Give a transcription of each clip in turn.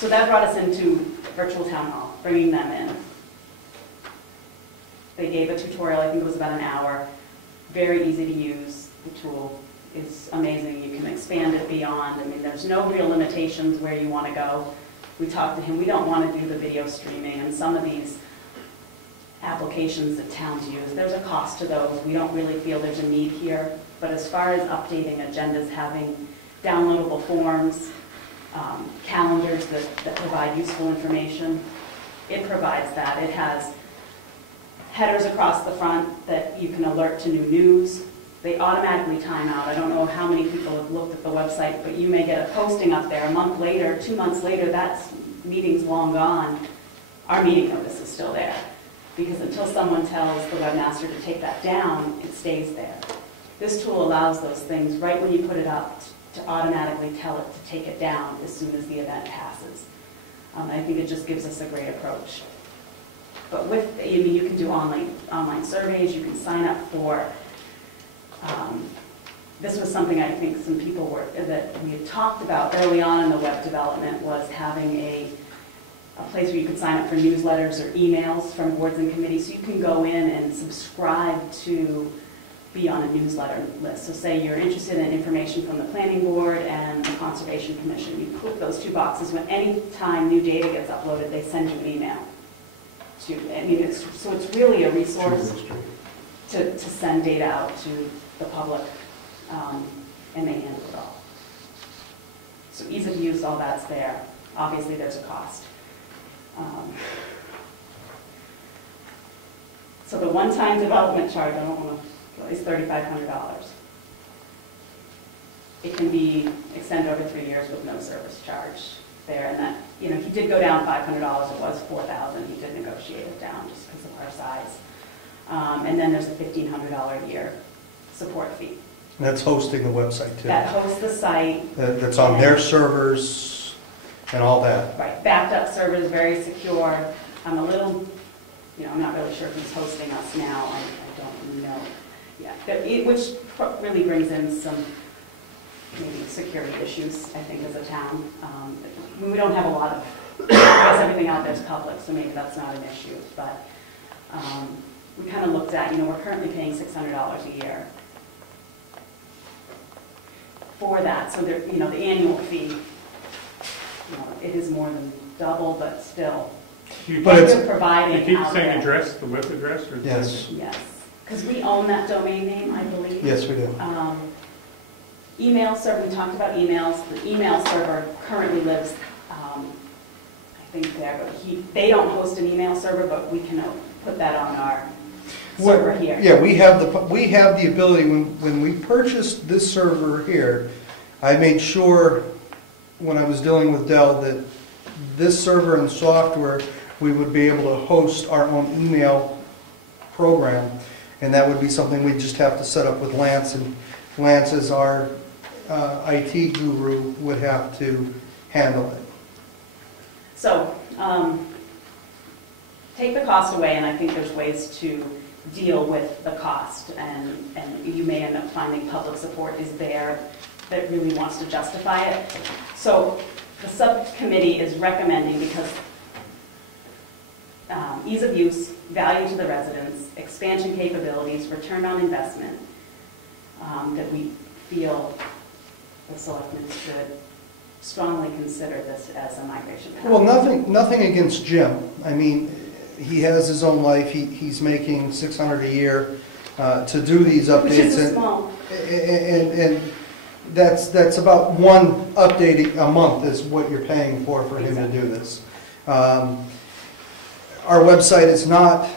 So that brought us into virtual town hall, bringing them in. They gave a tutorial, I think it was about an hour, very easy to use. The tool is amazing. You can expand it beyond. I mean, there's no real limitations where you want to go. We talked to him, we don't want to do the video streaming, and some of these applications that towns use, there's a cost to those. We don't really feel there's a need here. But as far as updating agendas, having downloadable forms, calendars that provide useful information, it provides that. It has headers across the front that you can alert to new news. They automatically time out. I don't know how many people have looked at the website, but you may get a posting up there a month later, 2 months later, that meeting's long gone. Our meeting notice is still there. Because until someone tells the webmaster to take that down, it stays there. This tool allows those things right when you put it up to automatically tell it to take it down as soon as the event passes. I think it just gives us a great approach. But with, I mean, you can do online surveys, you can sign up for, this was something I think some people were, that we had talked about early on in the web development, was having a place where you could sign up for newsletters or emails from boards and committees. So you can go in and subscribe to be on a newsletter list. So say you're interested in information from the Planning Board and the Conservation Commission. You click those 2 boxes. When any time new data gets uploaded, they send you an email. I mean, so it's really a resource to send data out to the public, and they handle it all. So ease of use, all that's there. Obviously, there's a cost. So the one-time development charge, I don't want to, is $3,500. It can be extended over 3 years with no service charge there, and that, you know, he did go down $500. It was $4,000. He did negotiate it down just because of our size. And then there's a $1,500 a year support fee. And that's hosting the website too. That hosts the site. That's on their servers and all that. Right, backed up servers, very secure. I'm a little, you know, I'm not really sure if he's hosting us now. I don't know. Yeah, which really brings in some maybe security issues, I think, as a town. We don't have a lot of, because everything out there is public, so maybe that's not an issue. But we kind of looked at, you know, we're currently paying $600 a year for that. So there, you know, the annual fee, you know, it is more than double, but still. But it's providing. You keep saying address, the web address, or yes, yes, because we own that domain name, I believe. Yes, we do. Email server. We talked about emails. The email server currently lives, I think, there, but they don't host an email server, but we can put that on our server here. Yeah, we have the ability. When we purchased this server here, I made sure when I was dealing with Dell that this server and software, we would be able to host our own email program, and that would be something we just have to set up with Lance, and Lance, as our IT guru, would have to handle it. So take the cost away, and I think there's ways to deal with the cost, and you may end up finding public support is there that really wants to justify it. So the subcommittee is recommending, because ease of use, value to the residents, expansion capabilities, return on investment, that we feel the selectmen should strongly consider this as a migration path. Well, nothing against Jim. I mean, he has his own life. He's making $600 a year to do these updates, which is small. And that's about one update a month is what you're paying for him to do this. Our website is not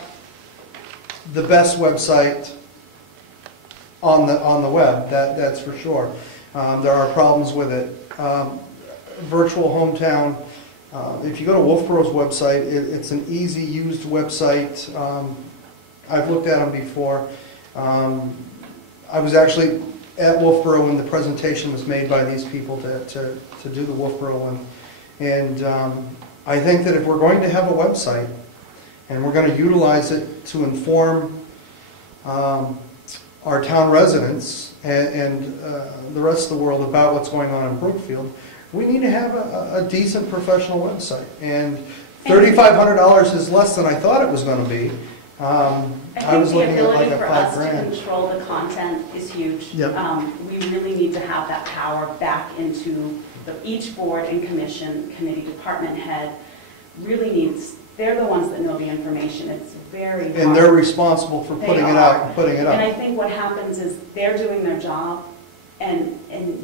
the best website on the web. That's for sure. There are problems with it. Virtual Hometown. If you go to Wolfboro's website, it's an easy used website. I've looked at them before. I was actually at Wolfboro when the presentation was made by these people to do the Wolfboro one. And I think that if we're going to have a website and we're going to utilize it to inform our town residents the rest of the world about what's going on in Brookfield, we need to have a decent professional website. And $3,500 is less than I thought it was going to be. I was looking at like I think the ability a for us $5,000. to control the content is huge. Yep. We really need to have that power back into each board and commission, committee, department head, really needs, they're the ones that know the information. It's very hard. And they're responsible for They putting it are. out and putting it And I up. think what happens is they're doing their job, and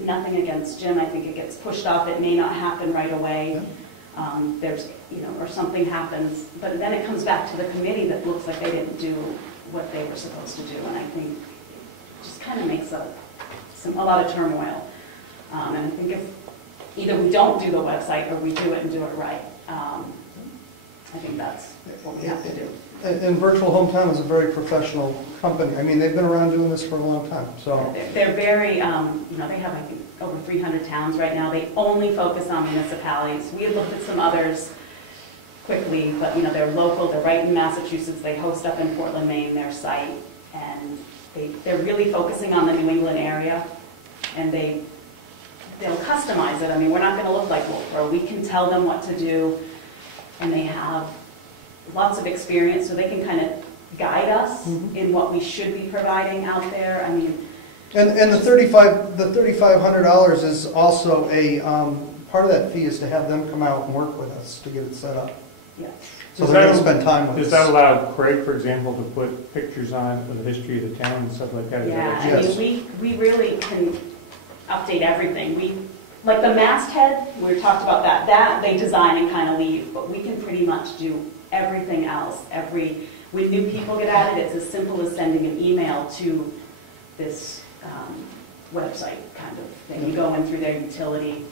nothing against Jim, I think it gets pushed off, it may not happen right away. There's, or something happens, but then it comes back to the committee that looks like they didn't do what they were supposed to do, and I think it just kind of makes a lot of turmoil. And I think if either we don't do the website or we do it and do it right, I think that's what we have to do. And Virtual Hometown is a very professional company. I mean, they've been around doing this for a long time, so. They're very, they have, I think, over 300 towns right now. They only focus on municipalities. We had looked at some others quickly, but, they're local, they're right in Massachusetts. They host up in Portland, Maine, their site, and they're really focusing on the New England area, and they'll customize it. I mean, we're not going to look like Wolfboro. We can tell them what to do, and they have lots of experience, so they can kind of guide us in what we should be providing out there. I mean, And the $3,500 is also a, part of that fee is to have them come out and work with us to get it set up. yeah. So they're going to spend time with us. Does that allow Craig, for example, to put pictures on of the history of the town and stuff like that? Is that Yeah, what- I mean, we really can update everything. Like the masthead, we talked about that they design and kind of leave, but we can pretty much do everything else. When new people get added, it's as simple as sending an email to this website kind of thing. You go in through their utility,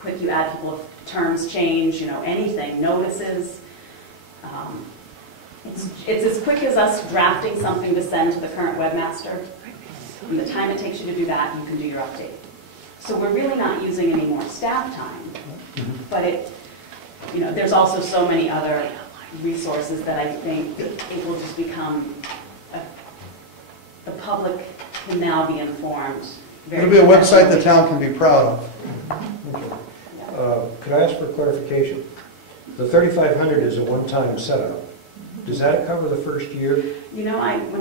quick you add people, if terms change, anything, notices. It's as quick as us drafting something to send to the current webmaster. And the time it takes you to do that, you can do your update. So we're really not using any more staff time, but there's also so many other resources that I think it will just become, the public can now be informed. It'll be a website the town can be proud of. Could I ask for clarification? The $3,500 is a one-time setup. Does that cover the first year? When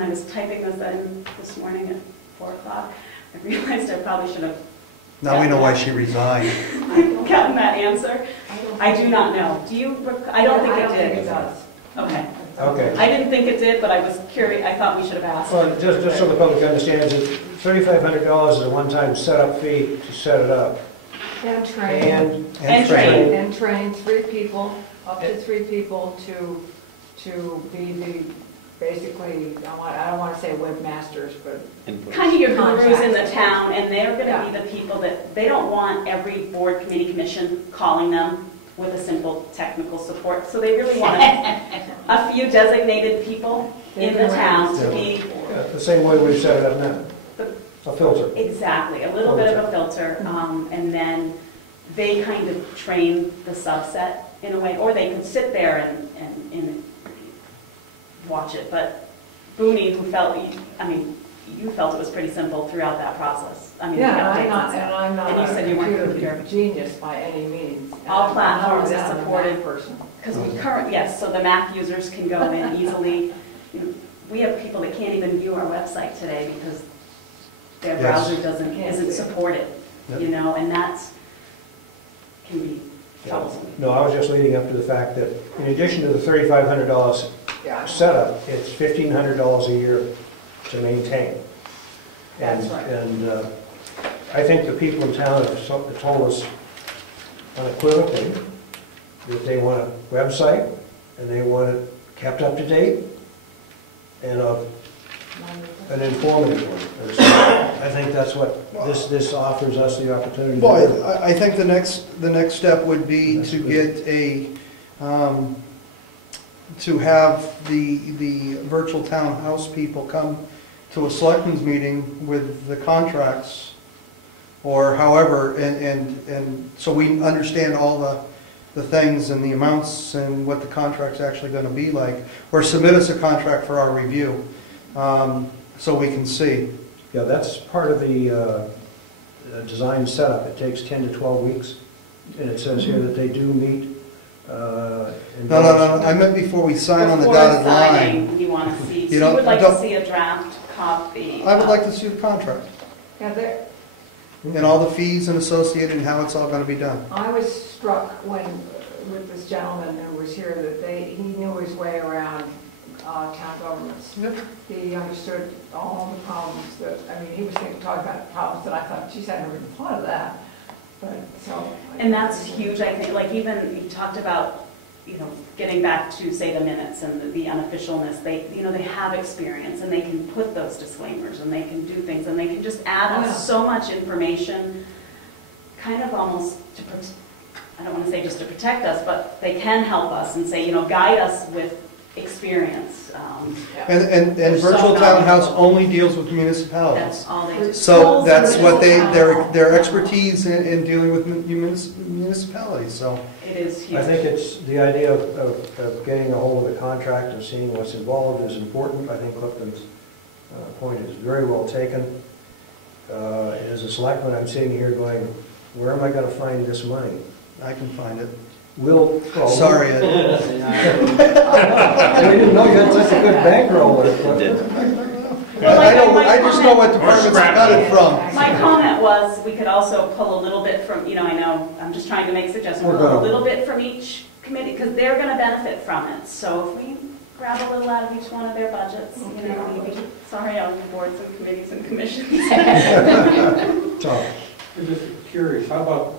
I was typing this in this morning at 4 o'clock, I realized I probably should have Now we know why she resigned. gotten that answer. I do not know. I don't think it did. it does. Okay. Okay. I didn't think it did, but I was curious. I thought we should have asked. Well, just so the public understands, it $3,500 is a one-time setup fee to set it up. And train, And train. and train 3 people, up to 3 people to be the, basically, I don't want to say webmasters, but Kind of your gurus in the Contacts. town, and they're going to Yeah. be the people that, they don't want every board, committee, commission calling them with a simple technical support. So they really want a few designated people in the town to be, Yeah, the same way we've set it up now, a filter. exactly, a little bit of a filter. And then they kind of train the subset in a way, or they could sit there and watch it. But Booney, you felt it was pretty simple throughout that process. I mean, the yeah, updates and and stuff. I'm not And you said you weren't a computer. computer genius by any means. All platforms are I'm not a supported. Mac person. Because yes, so the Mac users can go in easily. We have people that can't even view our website today because their Yes. browser Can't isn't see it. supported, Yep. and that can be troublesome. No, I was just leading up to the fact that in addition to the $3,500 Yeah. setup, it's $1,500 a year to maintain. That's right. And I think the people in town have told us unequivocally that they want a website and they want it kept up to date and an informative one. And so I think that's what this offers us the opportunity to do. Well, I think the next step would be to get to have the virtual townhouse people come to a selectmen's meeting with the contracts, or however, and so we understand all the things and the amounts and what the contract's actually gonna be like, or submit us a contract for our review, so we can see. Yeah, that's part of the design setup. It takes 10 to 12 weeks, and it says here that they do meet. No, I meant before we sign on the dotted line. Before signing, you want to see, You so you don't- would like to don't- see a draft copy. I would like to see the contract Yeah, there, and all the fees and associated and how it's all going to be done. I was struck when, with this gentleman who was here, that he knew his way around town governments. He understood all the problems that, I mean, he was talking about problems that I thought, geez, I never even thought of that. But, so. And that's huge, I think, like even, you talked about, you know, getting back to, say, the minutes and the unofficialness, they, you know, they have experience and they can put those disclaimers and they can do things and they can just add Yeah. us so much information, kind of almost to, I don't want to say just to protect us, but they can help us and say, you know, guide us with experience. And They're so Virtual Townhouse knowledgeable. only deals with municipalities. That's all they do. So that's what Virtual their Town. expertise in dealing with municipalities, so. It is huge. I think it's the idea of getting a hold of the contract and seeing what's involved is important. I think Clifton's point is very well taken. As a selectman, I'm sitting here going, where am I going to find this money? I can find it. Sorry, Ed. I didn't know you had such a good bankroll with it. I just know what departments got it from. My comment was, we could also pull a little bit from, you know, I know, I'm just trying to make suggestions, We're pull a gonna- little bit from each committee, because they're gonna benefit from it. So if we grab a little out of each one of their budgets, you know, maybe, sorry, on your boards and committees and commissions. Tom, I'm just curious, how about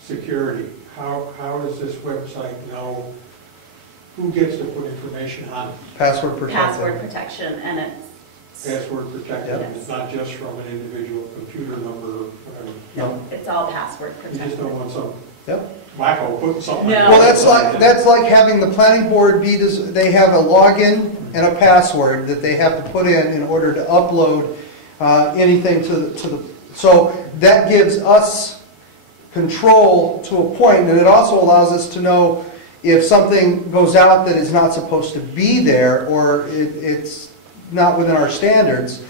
security? How does this website know who gets to put information on it? Password protected. Password protection, and it's, Password protected, Yep. it's not just from an individual computer number or whatever. No. it's all password You just protected. don't want some Yep. wacko putting something. No. on Well, the that's website. like having the planning board they have a login and a password that they have to put in order to upload anything to the, so that gives us control to a point, and it also allows us to know if something goes out that is not supposed to be there, or it's not within our standards.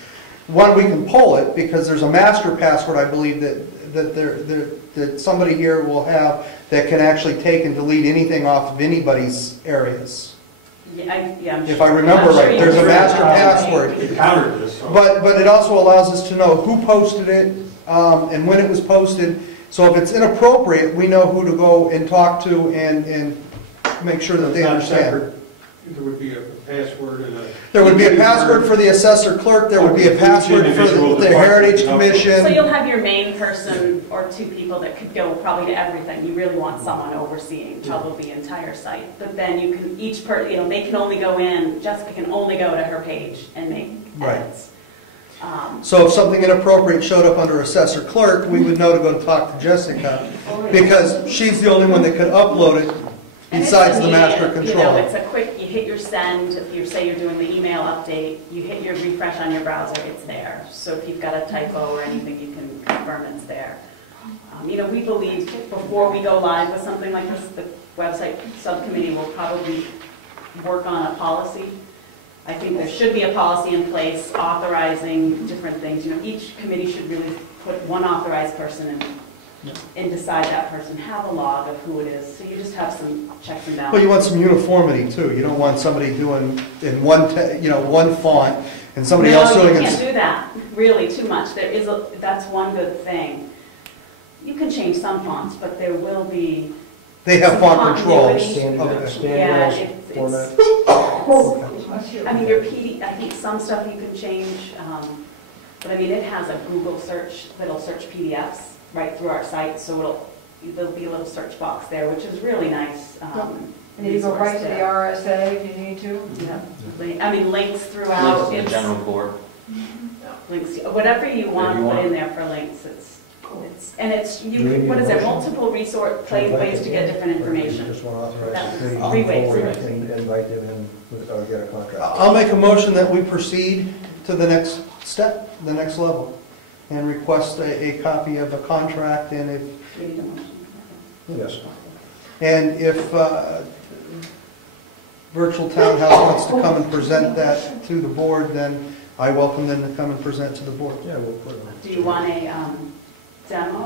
One, we can pull it, because there's a master password, I believe, that somebody here will have that can actually take and delete anything off of anybody's areas. Yeah, I'm If sure- I remember I'm sure right, you there's a can- master password. You countered this, so. But it also allows us to know who posted it, and when it was posted. So if it's inappropriate, we know who to go and talk to and make sure that they It's not understand. separate. There would be a password and a. There would be a password for the assessor clerk, there would be a password for the Heritage So you'll Commission. have your main person or two people that could go probably to everything. You really want someone overseeing probably the entire site. But then you can, each person, you know, they can only go in, Jessica can only go to her page and make Right. edits. So if something inappropriate showed up under assessor clerk, we would know to go talk to Jessica, because she's the only one that could upload it And it's besides the master immediate, You control. know, it's a quick, you hit your send, if you say you're doing the email update, you hit your refresh on your browser, it's there. So if you've got a typo or anything, you can confirm it's there. You know, we believe before we go live with something like this, the website subcommittee will probably work on a policy. I think there should be a policy in place authorizing different things. You know, each committee should really put one authorized person and decide that person, have a log of who it is. So you just have some checks and Well, balances. you want some uniformity too. You don't want somebody doing in one font and somebody else doing No, you it. can't do that, really, too much. That's one good thing. You can change some fonts, but there will be, They have font control. Continuity. standardized it's, format. I mean, your PD, I think some stuff you can change, but I mean, it has a Google search that'll search PDFs right through our site, so there'll be a little search box there, which is really nice. And you go right to the resource RSA if you need to. Yeah. I mean, links throughout. The It's- general board. Links, whatever you want to you put want. in there for links, and it's, Do we need what a is there, motion? multiple ways to get different information. Just want to authorize That's the committee three to ways. forward and invite them in or get a contract. I'll make a motion that we proceed to the next step, the next level, and request a copy of a contract, and Yes. if Virtual Townhouse wants to come and present that to the board, then I welcome them to come and present to the board. Yeah, we'll put it on. Do you want a demo